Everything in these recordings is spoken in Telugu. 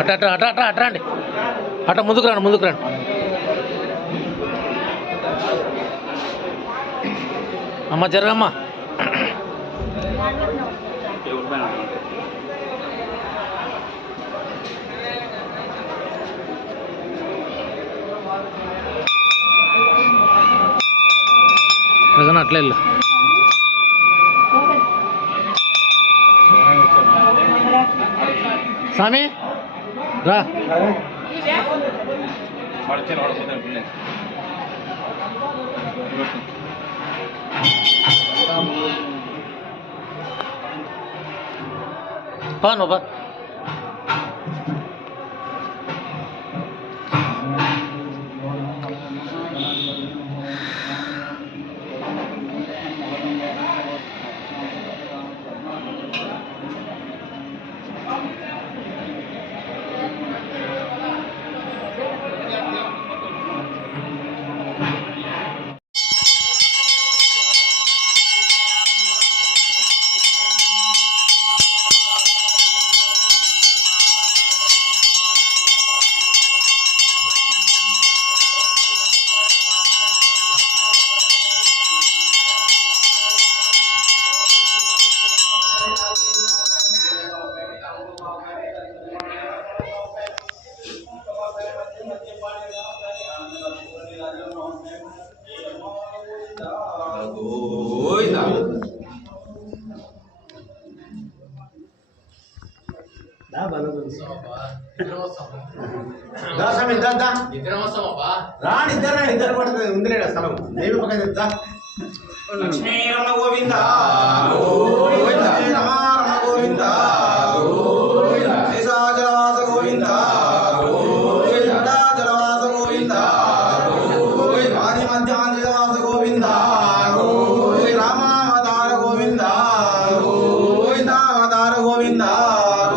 అట్ట అట్ట అట్ట అట్ట అట్ట రండి, అట్ట ముందుకు రండి, ముందుకు రండి. అమ్మ జరగమ్మా. నిజంగా అట్లే వెళ్ళు. స్వామి రా. పా నువ్వు పా. ఇద్దరు పడుతుంది ఉంది స్థలం దేవి పక్క చెప్తా. లక్ష్మీ రమణ గోవింద గోవింద, రమణ గోవింద గోవింద, శేషాచలవాస గోవింద గోవింద, జలవాస గోవింద గోవింద, ఆది మధ్యాంధ్రవాస గోవింద గోవింద, రామావతార గోవింద గోవింద, అవతార గోవింద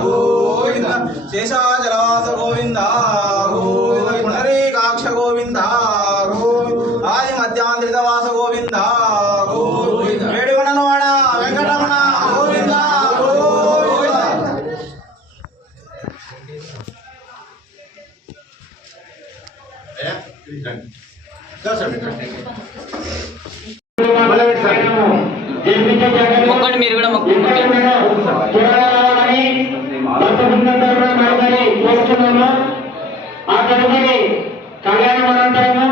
గోవింద, శేషాచలవాస గోవింద గోవింద, పుండరీకాక్ష గోవింద గోవింద, ఆది మధ్యాంధ్రిత వాస గోవింద గోవింద, ఏడుగొండలవాడ వెంకటరమణ గోవింద గోవింద. మొక్కండి మీరు కూడా మొక్కండి. ఆ తదుపరి కళ్యాణం అనంతరము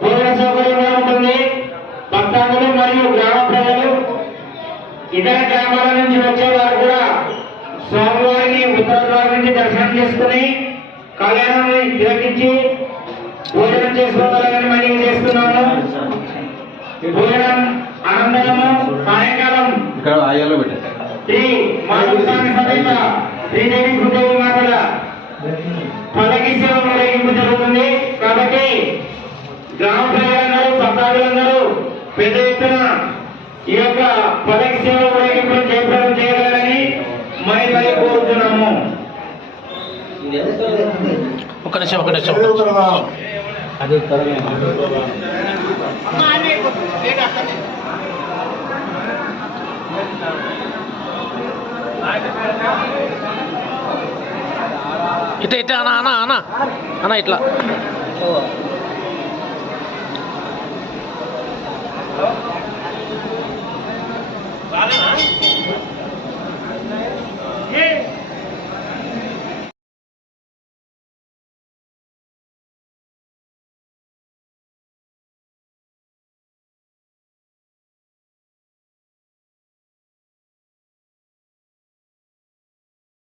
భోజన సౌకర్యంగా ఉంటుంది. భక్తాదులు మరియు గ్రామ ప్రజలు ఇతర గ్రామాల నుంచి వచ్చేవారు కూడా స్వామివారిని ఉత్తర ద్వారం నుంచి దర్శనం చేసుకుని కళ్యాణాన్ని తిలకించి భోజనం చేసుకోవాలని మళ్ళీ చేస్తున్నాము. భోజనం అనంతరము సాయంకాలం శ్రీ మాధుస్వామి సమేత శ్రీదేవి భూదేవి మాతల పల్లకి సేవ ఊరేగింపు జరుగుతుంది. కాబట్టి గ్రామ ప్రజలందరూ భక్తాదులందరూ పెద్ద ఎత్తున ఈ యొక్క పల్లకి సేవ ఊరేగింపును జయప్రదం చేయగలరని మరీ కోరుతున్నాము. ఒక్క నిమిషం. ఇట్లా అన్న ఇట్లా రాలేనా?